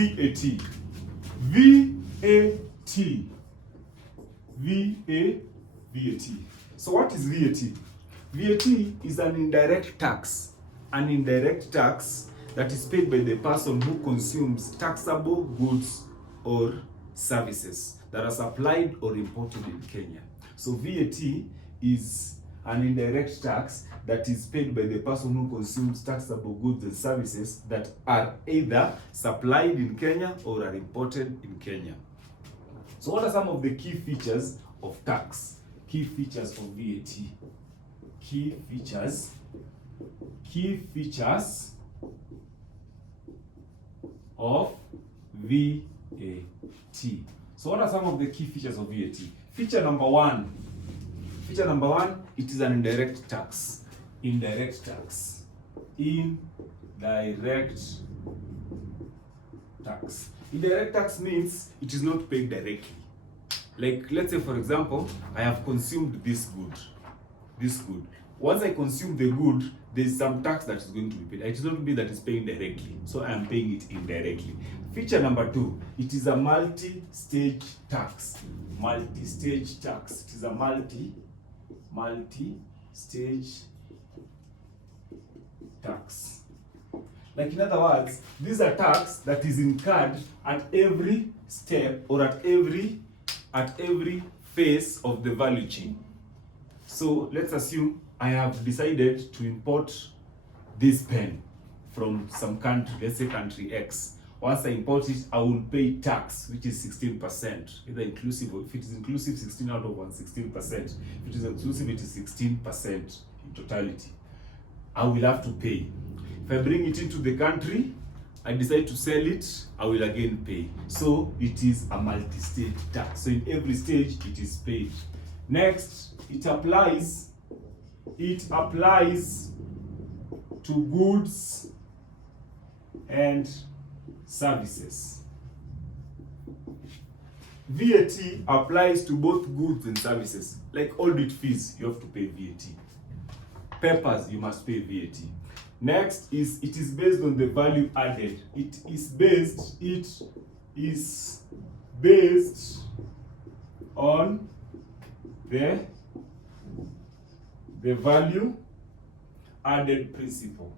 VAT. VAT. VAT. So what is VAT? VAT is an indirect tax. An indirect tax that is paid by the person who consumes taxable goods or services that are supplied or imported in Kenya. So VAT is an indirect tax that is paid by the person who consumes taxable goods and services that are either supplied in Kenya or are imported in Kenya. So what are some of the key features of tax? Key features of VAT. Key features of VAT. So what are some of the key features of VAT? Feature number one, it is an indirect tax. Indirect tax. Indirect tax means it is not paid directly. Like, let's say for example, I have consumed this good. Once I consume the good, there is some tax that is going to be paid. It is not me that is paying directly, so I am paying it indirectly. Feature number two, it is a multi-stage tax. Multi-stage tax. It is a multi-stage tax. Like, in other words, this is a tax that is incurred at every step or at every phase of the value chain. So let's assume I have decided to import this pen from some country, let's say country X. Once I import it, I will pay tax, which is 16%, either inclusive, or if it is inclusive, 16 out of 1, 16%. If it is exclusive, it is 16% in totality. I will have to pay. If I bring it into the country, I decide to sell it, I will again pay. So it is a multi-stage tax. So in every stage, it is paid. Next, it applies to goods and services. VAT applies to both goods and services. Like audit fees, you have to pay VAT. Papers, you must pay VAT. Next is it is based on the value added. It is based on the value added principle.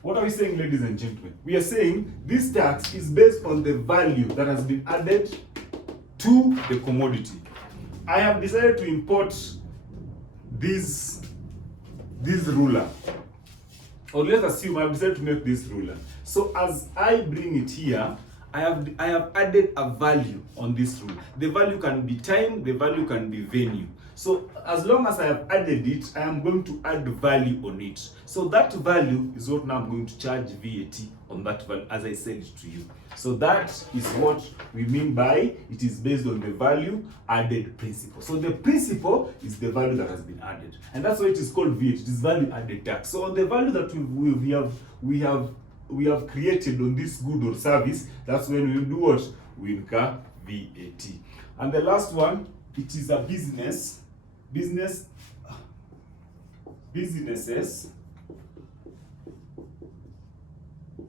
What are we saying, ladies and gentlemen? We are saying this tax is based on the value that has been added to the commodity. I have decided to import this ruler. Or let's assume I have decided to make this ruler. So as I bring it here, I have added a value on this ruler. The value can be time, the value can be venue. So as long as I have added it, I am going to add value on it. So that value is what now I'm going to charge VAT on that value as I sell it to you. So that is what we mean by it is based on the value added principle. So the principle is the value that has been added. And that's why it is called VAT. It is value added tax. So on the value that we have created on this good or service, that's when we do what? We incur VAT. And the last one, it is a businesses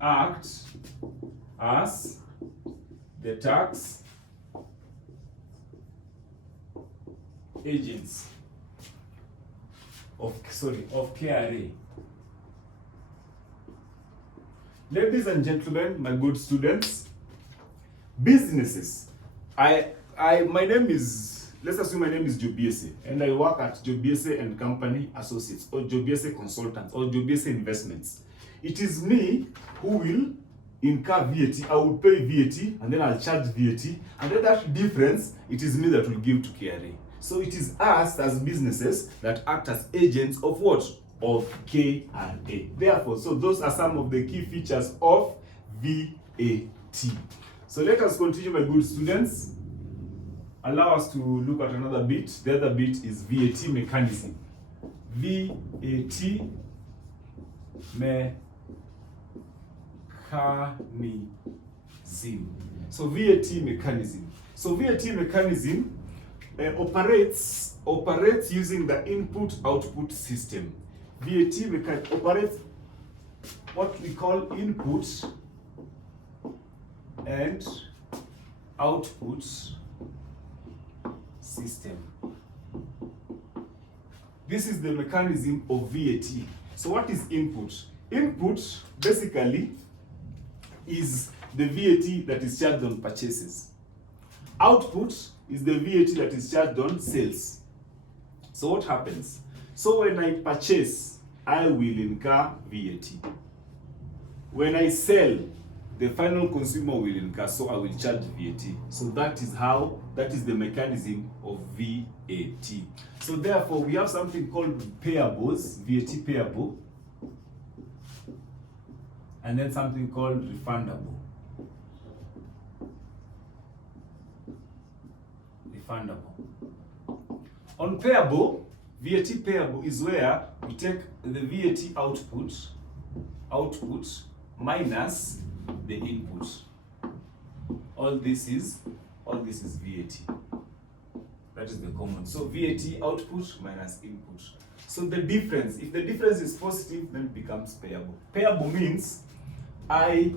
act as the tax agents of KRA. Ladies and gentlemen, my good students, businesses. My name is, let's assume my name is Jobiese, and I work at Jobiese and Company Associates, or Jobiese Consultants, or Jobiese Investments. It is me who will incur VAT, I will pay VAT, and then I'll charge VAT, and then that difference, it is me that will give to KRA. So it is us as businesses that act as agents of what? Of KRA. Therefore, so those are some of the key features of VAT. So let us continue, my good students. Allow us to look at another bit. The other bit is VAT mechanism. VAT mechanism. So VAT mechanism. So VAT mechanism operates using the input-output system. VAT operates what we call input and output system. This is the mechanism of VAT. So what is input? Input basically is the VAT that is charged on purchases. Output is the VAT that is charged on sales. So what happens? So when I purchase, I will incur VAT. When I sell, the final consumer will incur, so I will charge VAT. So that is the mechanism of VAT. So therefore, we have something called payables, VAT payable, and then something called refundable. On payable, VAT payable is where we take the VAT output minus the input. All this is VAT. That is the common. So VAT output minus input. So the difference, if the difference is positive, then it becomes payable. Payable means I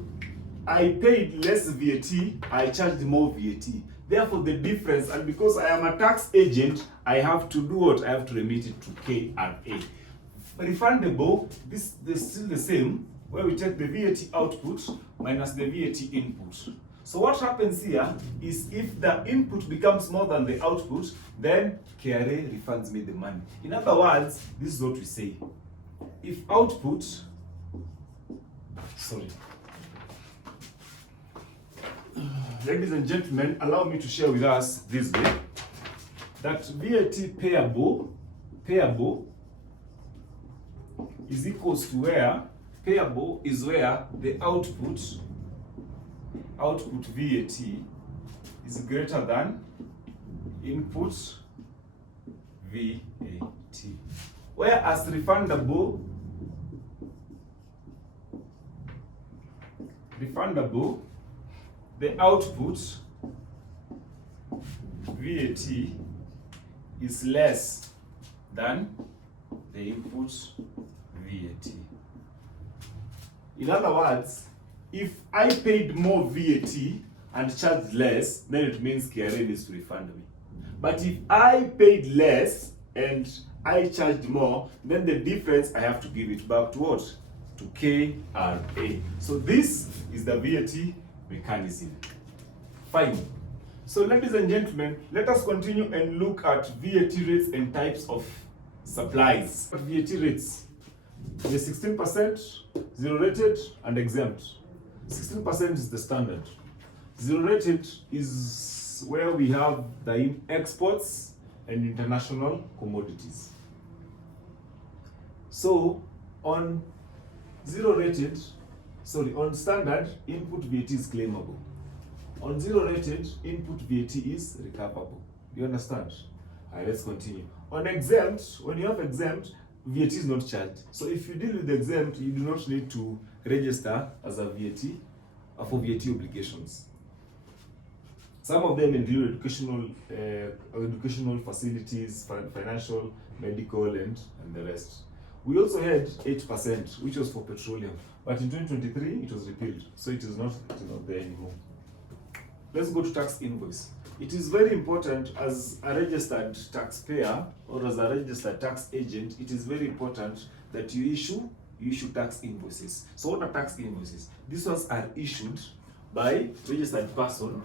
paid less VAT, I charged more VAT. Therefore, the difference, and because I am a tax agent, I have to do what? I have to remit it to KRA. Refundable, this is still the same, where we take the VAT output minus the VAT input. So what happens here is if the input becomes more than the output, then KRA refunds me the money. In other words, this is what we say. If output, ladies and gentlemen, allow me to share with us this way, that VAT payable is equals to where payable is where the output VAT is greater than input VAT. Whereas refundable, the output VAT is less than the input VAT. In other words, if I paid more VAT and charged less, then it means KRA needs to refund me. But if I paid less and I charged more, then the difference I have to give it back to what? To KRA. So this is the VAT mechanism. Fine. So ladies and gentlemen, let us continue and look at VAT rates and types of supplies. VAT rates. There's 16%, zero rated, and exempt. 16% is the standard. Zero rated is where we have the exports and international commodities. So on on standard, input VAT is claimable. On zero rated, input VAT is recoverable. You understand? Alright, let's continue. On exempt, when you have exempt, VAT is not charged. So if you deal with exempt, you do not need to register as a VAT for VAT obligations. Some of them include educational facilities, financial, medical, and the rest. We also had 8%, which was for petroleum, but in 2023 it was repealed, so it is not there anymore. Let's go to tax invoice. It is very important as a registered taxpayer or as a registered tax agent, it is very important that you issue tax invoices. So what are tax invoices? These ones are issued by registered person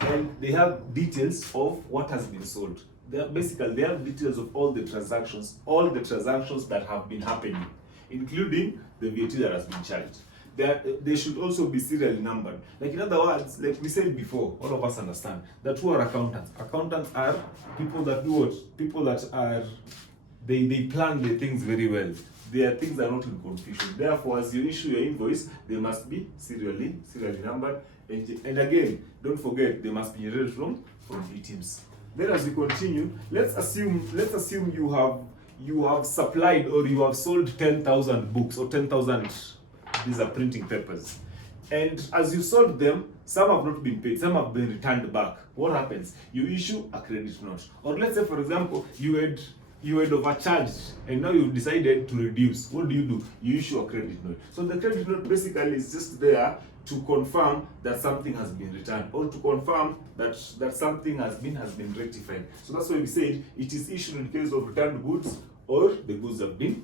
and they have details of what has been sold. They have details of all the transactions that have been happening, including the VAT that has been charged. They should also be serially numbered. Like in other words, like we said before, all of us understand that who are accountants? Accountants are people that do what? People that are, they plan their things very well. Their things are not in confusion. Therefore, as you issue your invoice, they must be serially numbered. And again, don't forget, they must be generated from VTIMs. Then as we continue, let's assume you have supplied or you have sold 10,000 books or 10,000, these are printing papers. And as you sold them, some have not been paid, some have been returned back. What happens? You issue a credit note. Or let's say, for example, you you had overcharged and now you've decided to reduce. What do? You issue a credit note. So the credit note basically is just there to confirm that something has been returned, or to confirm that something has been rectified. So that's why we said it is issued in case of returned goods or the goods have been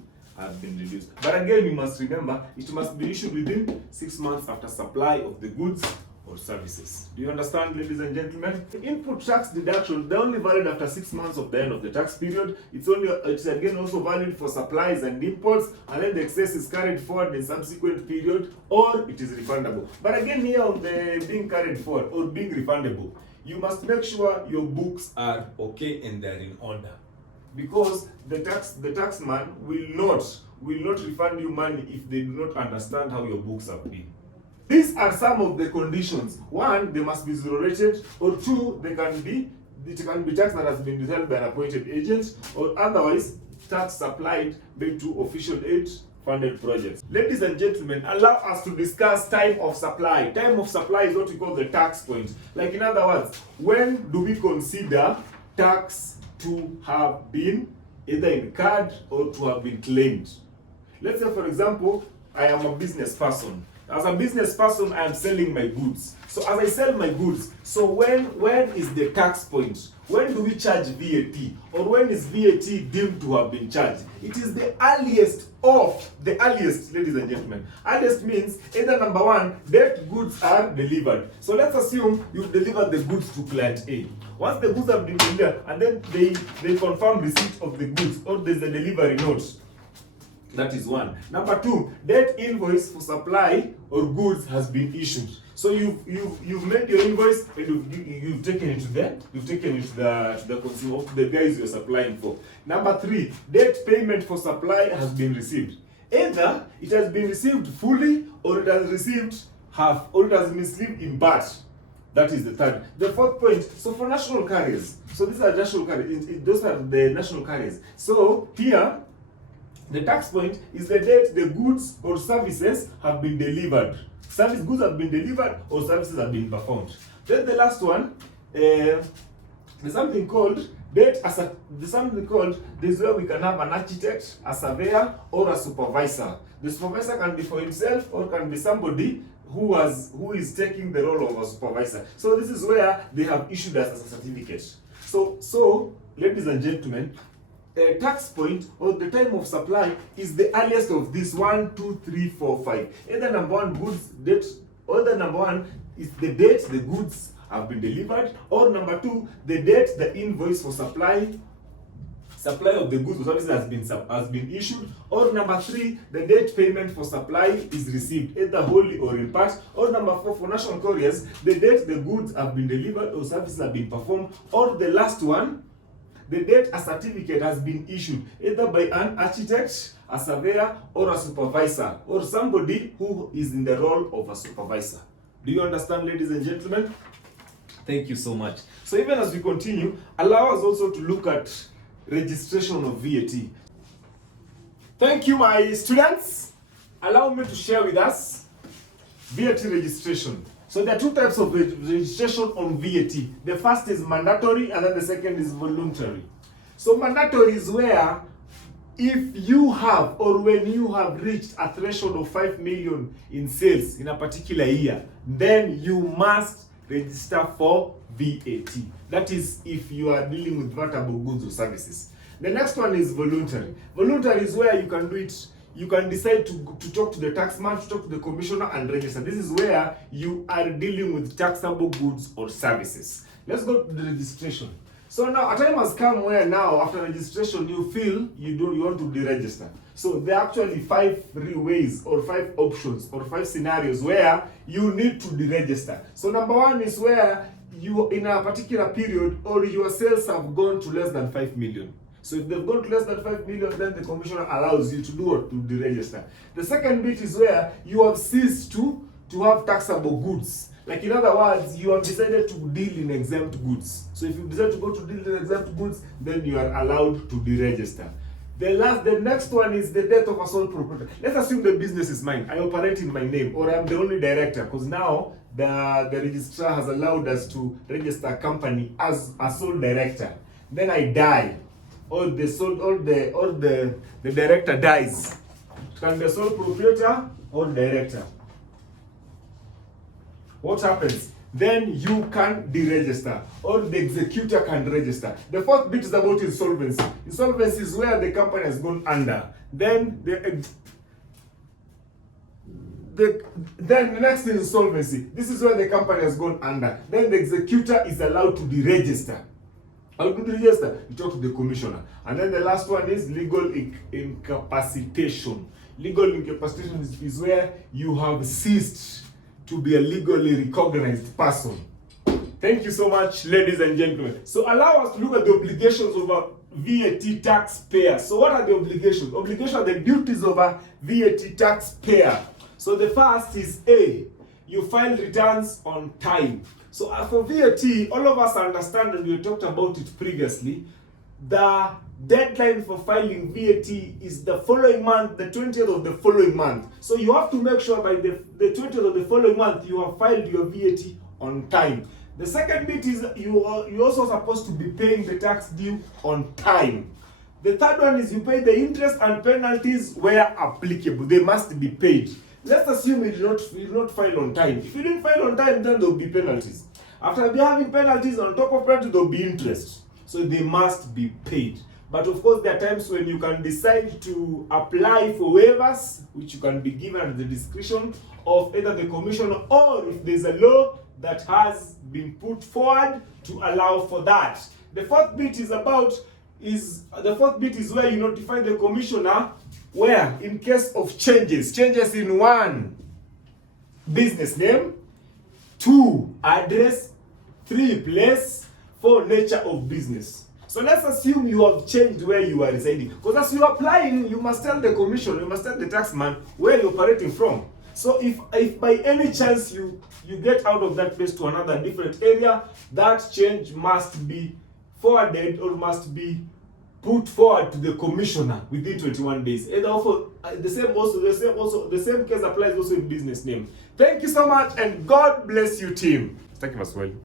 reduced. But again, you must remember it must be issued within 6 months after supply of the goods or services. Do you understand, ladies and gentlemen? The input tax deduction, they're only valid after 6 months of the end of the tax period. It's again also valid for supplies and imports, and then the excess is carried forward in subsequent period, or it is refundable. But again, here on the being carried forward or being refundable, you must make sure your books are okay and they're in order, because the taxman will not refund you money if they do not understand how your books have been. These are some of the conditions. One, they must be zero rated, or two, it can be tax that has been withheld by an appointed agent, or otherwise tax supplied made to official aid funded projects. Ladies and gentlemen, allow us to discuss time of supply. Time of supply is what we call the tax point. Like, in other words, when do we consider tax to have been either incurred or to have been claimed? Let's say, for example, I am a business person. As a business person, I am selling my goods. So as I sell my goods, so when is the tax point? When do we charge VAT? Or when is VAT deemed to have been charged? It is the earliest of the earliest, ladies and gentlemen. Earliest means either number one, that goods are delivered. So let's assume you've delivered the goods to client A. Once the goods have been delivered, and then they confirm receipt of the goods, or there's a delivery note. That is one. Number two, that invoice for supply or goods has been issued. So you've made your invoice and you've taken it to the consumer, the guys you're supplying for. Number three, that payment for supply has been received. Either it has been received fully, or it has received half, or it has been received in part. That is the third. The fourth point, so for national carriers, so these are national carriers, those are the national carriers. So here, the tax point is the date the goods or services have been delivered. Goods have been delivered or services have been performed. Then the last one, there's something called this is where we can have an architect, a surveyor, or a supervisor. The supervisor can be for himself or can be somebody who is taking the role of a supervisor. So this is where they have issued us as a certificate. So ladies and gentlemen, tax point or the time of supply is the earliest of this 1, 2, 3, 4, 5. Either number one, goods date, or the number one is the date the goods have been delivered, or number two, the date the invoice for supply of the goods or services has been issued, or number three, the date payment for supply is received, either wholly or in part, or number four, for national couriers, the date the goods have been delivered or services have been performed, or the last one, the date a certificate has been issued, either by an architect, a surveyor, or a supervisor, or somebody who is in the role of a supervisor. Do you understand, ladies and gentlemen? Thank you so much. So even as we continue, allow us also to look at registration of VAT. Thank you, my students. Allow me to share with us VAT registration. So there are two types of registration on VAT. The first is mandatory, and then the second is voluntary. So mandatory is where if you have, or when you have reached a threshold of 5 million in sales in a particular year, then you must register for VAT. That is if you are dealing with vertible goods or services. The next one is voluntary. Voluntary is where you can do it. You can decide to talk to the taxman, to talk to the commissioner and register. This is where you are dealing with taxable goods or services. Let's go to the registration. So now a time has come where now after registration you feel you want to deregister. So there are actually 5 ways or 5 options or 5 scenarios where you need to deregister. So number one is where you in a particular period or your sales have gone to less than 5 million. So if they've gone to less than 5 million, then the commissioner allows you to do what? To deregister. The second bit is where you have ceased to have taxable goods. Like, in other words, you have decided to deal in exempt goods. So if you decide to go to deal in exempt goods, then you are allowed to deregister. The next one is the death of a sole proprietor. Let's assume the business is mine. I operate in my name, or I'm the only director, because now the registrar has allowed us to register a company as a sole director. Then I die, or the director dies. It can be a sole proprietor or director. What happens? Then you can deregister, or the executor can register. The fourth bit is about insolvency. Insolvency is where the company has gone under. Then the next is insolvency. This is where the company has gone under. Then the executor is allowed to deregister. How to deregister? You talk to the commissioner. And then the last one is legal incapacitation. Legal incapacitation is where you have ceased to be a legally recognized person. Thank you so much, ladies and gentlemen. So allow us to look at the obligations of a VAT taxpayer. So what are the obligations? Obligations are the duties of a VAT taxpayer. So the first is A, you file returns on time. So for VAT, all of us understand, and we talked about it previously, the deadline for filing VAT is the following month, the 20th of the following month. So you have to make sure by the 20th of the following month you have filed your VAT on time. The second bit is you're also supposed to be paying the tax due on time. The third one is you pay the interest and penalties where applicable. They must be paid. Let's assume you did not file on time. If you didn't file on time, then there will be penalties. After having penalties, on top of penalties, there will be interest. So they must be paid. But of course, there are times when you can decide to apply for waivers, which you can be given at the discretion of either the commissioner, or if there's a law that has been put forward to allow for that. The fourth bit is where you notify the commissioner where, in case of changes in 1, business name, 2, address, 3, place, 4, nature of business. So let's assume you have changed where you are residing. Because as you are applying, you must tell the commissioner, you must tell the taxman where you're operating from. So if by any chance you get out of that place to another different area, that change must be forwarded or must be put forward to the commissioner within 21 days. And also, the same case applies also in business name. Thank you so much, and God bless you, team. Thank you as well.